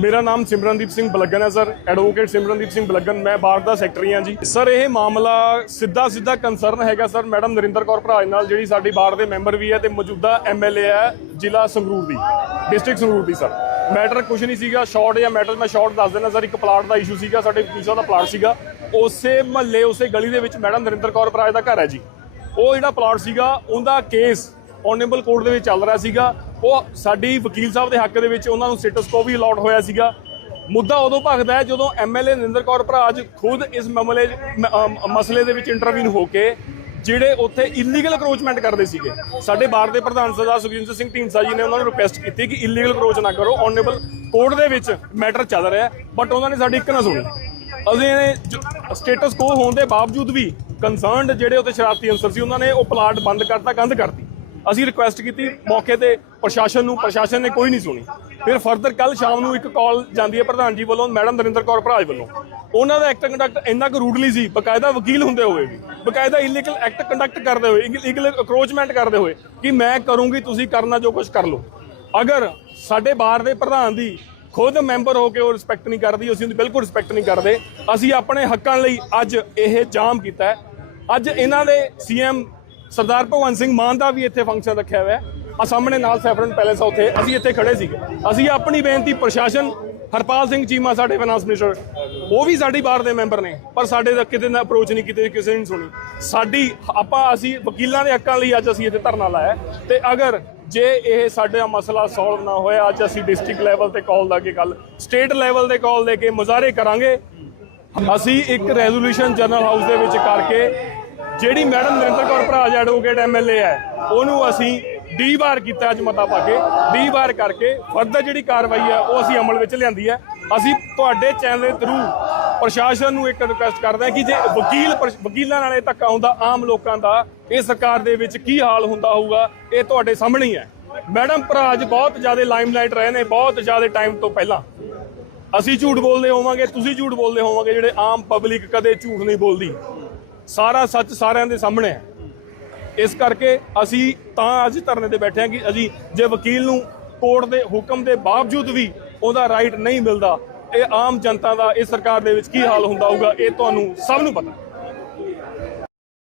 ਮੇਰਾ ਨਾਮ ਸਿਮਰਨਦੀਪ ਸਿੰਘ ਬਲਗਨ ਹੈ, ਸਰ। ਐਡਵੋਕੇਟ ਸਿਮਰਨਦੀਪ ਸਿੰਘ ਬਲਗਨ, ਮੈਂ ਬਾਹਰ ਦਾ ਸੈਕਟਰੀ ਹਾਂ ਜੀ। ਸਰ, ਇਹ ਮਾਮਲਾ ਸਿੱਧਾ ਸਿੱਧਾ ਕੰਸਰਨ ਹੈਗਾ, ਸਰ। ਮੈਡਮ ਨਰਿੰਦਰ ਕੌਰ ਭਰਾਜ ਨਾਲ, ਜਿਹੜੀ ਸਾਡੀ ਬਾਹਰ ਦੇ ਮੈਂਬਰ ਵੀ ਹੈ ਤੇ ਮੌਜੂਦਾ ਐਮਐਲਏ ਹੈ, ਜ਼ਿਲ੍ਹਾ ਸੰਗਰੂਰ ਦੀ ਡਿਸਟ੍ਰਿਕਟ ਸੰਗਰੂਰ ਦੀ, ਸਰ। ਮੈਟਰ ਕੁਝ ਨਹੀਂ ਸੀਗਾ ਸ਼ਾਰਟ ਜਾਂ ਮੈਟਰ ਮੈਂ ਸ਼ਾਰਟ ਦੱਸ ਦਿੰਦਾ, ਸਰ। ਇੱਕ ਪਲਾਟ ਦਾ ਇਸ਼ੂ ਸੀਗਾ, ਸਾਡੇ ਪੀਸਾ ਦਾ ਪਲਾਟ ਸੀਗਾ। ਉਸੇ ਮਹੱਲੇ, ਉਸੇ ਗਲੀ ਦੇ ਵਿੱਚ ਮੈਡਮ ਨਰਿੰਦਰ ਕੌਰ ਭਰਾਜ ਦਾ ਘਰ ਹੈ ਜੀ। ਉਹ ਜਿਹੜਾ ਪਲਾਟ ਸੀਗਾ, ਉਹਦਾ ਕੇਸ ਓਨੇਬਲ ਕੋਰਟ ਦੇ ਵਿੱਚ ਚੱਲ ਰਿਹਾ ਸੀਗਾ। ਉਹ ਸਾਡੀ ਵਕੀਲ ਸਾਹਿਬ ਦੇ ਹੱਕ ਦੇ ਵਿੱਚ ਉਹਨਾਂ ਨੂੰ ਸਟੇਟਸ ਕੋ ਵੀ ਅਲਾਟ ਹੋਇਆ ਸੀਗਾ। ਮੁੱਦਾ ਉਦੋਂ ਭਖਦਾ ਹੈ ਜਦੋਂ ਐਮਐਲਏ ਨਰਿੰਦਰ ਕੌਰ ਭਰਾਜ ਖੁਦ ਇਸ ਮਾਮਲੇ ਮਸਲੇ ਦੇ ਵਿੱਚ ਇੰਟਰਵਿਊ ਹੋ ਕੇ ਜਿਹੜੇ ਉੱਥੇ ਇਲੀਗਲ ਅਕਰੋਚਮੈਂਟ ਕਰਦੇ ਸੀਗੇ। ਸਾਡੇ ਬਾਰ ਦੇ ਪ੍ਰਧਾਨ ਸਰਦਾਰ ਸੁਖਜਿੰਦਰ ਸਿੰਘ ਢੀਂਡਸਾ ਜੀ ਨੇ ਉਹਨਾਂ ਨੂੰ ਰਿਕੁਐਸਟ ਕੀਤੀ ਕਿ ਇਲੀਗਲ ਅਕਰੋਚ ਨਾ ਕਰੋ। ਓਨੇਬਲ ਕੋਰਟ ਦੇ ਵਿੱਚ ਮੈਟਰ ਚੱਲ ਰਿਹਾ ਬਟ ਉਹਨਾਂ ਨੇ ਸਾਡੀ ਇੱਕ ਨਾ ਸੁਣੀ। ਅਸੀਂ ਸਟੇਟਸ ਕੋ ਹੋਣ ਦੇ ਬਾਵਜੂਦ ਵੀ ਕੰਸਰਨਡ ਜਿਹੜੇ ਉੱਥੇ ਸ਼ਰਾਰਤੀ ਅਨਸਰ ਸੀ, ਉਹਨਾਂ ਨੇ ਉਹ ਪਲਾਟ ਬੰਦ ਕਰਤਾ ਕੰਧ ਕਰਤੀ। ਅਸੀਂ ਰਿਕੁਐਸਟ ਕੀਤੀ, ਮੌਕੇ ਤੇ ਪ੍ਰਸ਼ਾਸਨ ਨੂੰ, ਪ੍ਰਸ਼ਾਸਨ ਨੇ ਕੋਈ ਨਹੀਂ ਸੁਣੀ। ਫਿਰ ਫਰਦਰ ਕੱਲ ਸ਼ਾਮ ਨੂੰ ਇੱਕ ਕਾਲ ਜਾਂਦੀ ਹੈ ਪ੍ਰਧਾਨ ਜੀ ਵੱਲੋਂ, ਮੈਡਮ ਨਰਿੰਦਰ ਕੌਰ ਭਰਾਜ ਵੱਲੋਂ। ਉਹਨਾਂ ਦਾ ਐਕਟ ਕੰਡਕਟ ਇੰਨਾ ਕੁ ਰੂਡਲੀ ਸੀ, ਬਕਾਇਦਾ ਵਕੀਲ ਹੁੰਦੇ ਹੋਏ ਵੀ, ਬਕਾਇਦਾ ਇਲੀਗਲ ਐਕਟ ਕੰਡਕਟ ਕਰਦੇ ਹੋਏ ਇਲੀਗਲ ਅਕਰੋਚਮੈਂਟ ਕਰਦੇ ਹੋਏ ਕਿ ਮੈਂ ਕਰੂੰਗੀ, ਤੁਸੀਂ ਕਰਨਾ ਜੋ ਕੁਝ ਕਰ ਲਓ। ਅਗਰ ਸਾਡੇ ਬਾਰ ਦੇ ਪ੍ਰਧਾਨ ਦੀ ਖੁਦ ਮੈਂਬਰ ਹੋ ਕੇ ਉਹ ਰਿਸਪੈਕਟ ਨਹੀਂ ਕਰਦੀ, ਅਸੀਂ ਉਹਦੀ ਬਿਲਕੁਲ ਰਿਸਪੈਕਟ ਨਹੀਂ ਕਰਦੇ, ਅਸੀਂ ਆਪਣੇ ਹੱਕਾਂ ਲਈ ਅੱਜ ਇਹ ਜਾਮ ਕੀਤਾ ਅੱਜ ਇਹਨਾਂ ਦੇ ਸੀਐਮ ਸਰਦਾਰ ਭਗਵੰਤ ਸਿੰਘ ਮਾਨ ਦਾ ਵੀ ਇੱਥੇ ਫੰਕਸ਼ਨ ਰੱਖਿਆ ਹੋਇਆ ਹੈ। ਆ ਸਾਹਮਣੇ ਨਾਲ ਸੈਫਰਨ ਪੈਲੇਸ ਆ ਉੱਥੇ। ਅਸੀਂ ਇੱਥੇ ਖੜੇ ਸੀਗੇ। ਅਸੀਂ ਆਪਣੀ ਬੇਨਤੀ ਪ੍ਰਸ਼ਾਸਨ, ਹਰਪਾਲ ਸਿੰਘ ਚੀਮਾ ਸਾਡੇ ਫਾਈਨਾਂਸ ਮਿਨਿਸਟਰ ਉਹ ਵੀ ਸਾਡੀ ਬਾਰ ਦੇ ਮੈਂਬਰ ਨੇ। ਪਰ ਸਾਡੇ ਦਾ ਕਿਤੇ ਨਾ ਅਪਰੋਚ ਨਹੀਂ ਕੀਤੀ, ਕਿਸੇ ਨੇ ਨਹੀਂ ਸੁਣੀ। ਸਾਡੀ, ਆਪਾਂ, ਅਸੀਂ ਵਕੀਲਾਂ ਦੇ ਹੱਕਾਂ ਲਈ ਅੱਜ ਅਸੀਂ ਇੱਥੇ ਧਰਨਾ ਲਾਇਆ ਹੈ। ਤੇ ਅਗਰ ਜੇ ਇਹ ਸਾਡਾ ਮਸਲਾ ਸੋਲਵ ਨਾ ਹੋਇਆ, ਅੱਜ ਅਸੀਂ ਡਿਸਟ੍ਰਿਕਟ ਲੈਵਲ ਤੇ ਕਾਲ ਲਾ ਕੇ ਕੱਲ ਸਟੇਟ ਲੈਵਲ ਤੇ ਕਾਲ ਦੇ ਕੇ ਮੁਜ਼ਾਹਰੇ ਕਰਾਂਗੇ। ਅਸੀਂ ਇੱਕ ਰੈਜ਼ੋਲੂਸ਼ਨ ਜਨਰਲ ਹਾਊਸ ਦੇ ਵਿੱਚ ਕਰਕੇ ਜਿਹੜੀ madam Narinder Kaur Bharaj advocate MLA ਹੈ, ਉਹਨੂੰ ਅਸੀਂ ਡੀ ਵਾਰ ਕੀਤਾ ਅੱਜ ਮਤਾ ਪਾ ਕੇ, ਡੀ ਵਾਰ ਕਰਕੇ ਫਰਦਰ ਜਿਹੜੀ ਕਾਰਵਾਈ ਹੈ, ਉਹ ਅਸੀਂ ਅਮਲ ਵਿੱਚ ਲਿਆਂਦੀ ਹੈ। ਅਸੀਂ ਤੁਹਾਡੇ ਚੈਨਲ ਦੇ ਥਰੂ ਪ੍ਰਸ਼ਾਸਨ ਨੂੰ ਇੱਕ ਰਿਕੁਐਸਟ ਕਰਦੇ ਹਾਂ ਕਿ ਜੇ ਵਕੀਲ ਵਕੀਲਾਂ ਨਾਲ ਇਹ ਧੱਕਾ ਹੁੰਦਾ, ਆਮ ਲੋਕਾਂ ਦਾ, ਇਹ ਸਰਕਾਰ ਦੇ ਵਿੱਚ ਕੀ ਹਾਲ ਹੁੰਦਾ ਹੋਊਗਾ, ਇਹ ਤੁਹਾਡੇ ਸਾਹਮਣੇ ਹੀ ਹੈ। ਮੈਡਮ ਭਰਾਜ ਬਹੁਤ ਜ਼ਿਆਦਾ ਲਾਈਮਲਾਈਟ ਰਹੇ ਨੇ, ਬਹੁਤ ਜ਼ਿਆਦਾ ਟਾਈਮ ਤੋਂ ਪਹਿਲਾਂ। ਅਸੀਂ ਝੂਠ ਬੋਲਦੇ ਹੋਵਾਂਗੇ, ਤੁਸੀਂ ਝੂਠ ਬੋਲਦੇ ਹੋਵਾਂਗੇ, ਜਿਹੜੇ ਆਮ ਪਬਲਿਕ ਕਦੇ ਝੂਠ ਨਹੀਂ ਬੋਲਦੀ। ਸਾਰਾ ਸੱਚ ਸਾਰਿਆਂ ਦੇ ਸਾਹਮਣੇ ਹੈ। ਇਸ ਕਰਕੇ ਅਸੀਂ ਤਾਂ ਅੱਜ ਧਰਨੇ ਤੇ ਬੈਠੇ ਹਾਂ ਕਿ ਅਸੀਂ ਜੇ ਵਕੀਲ ਨੂੰ ਕੋਰਟ ਦੇ ਹੁਕਮ ਦੇ ਬਾਵਜੂਦ ਵੀ ਉਹਦਾ ਰਾਈਟ ਨਹੀਂ ਮਿਲਦਾ, ਇਹ ਆਮ ਜਨਤਾ ਦਾ, ਇਸ ਸਰਕਾਰ ਦੇ ਵਿੱਚ ਕੀ ਹਾਲ ਹੁੰਦਾ ਹੋਊਗਾ, ਇਹ ਤੁਹਾਨੂੰ ਸਭ ਨੂੰ ਪਤਾ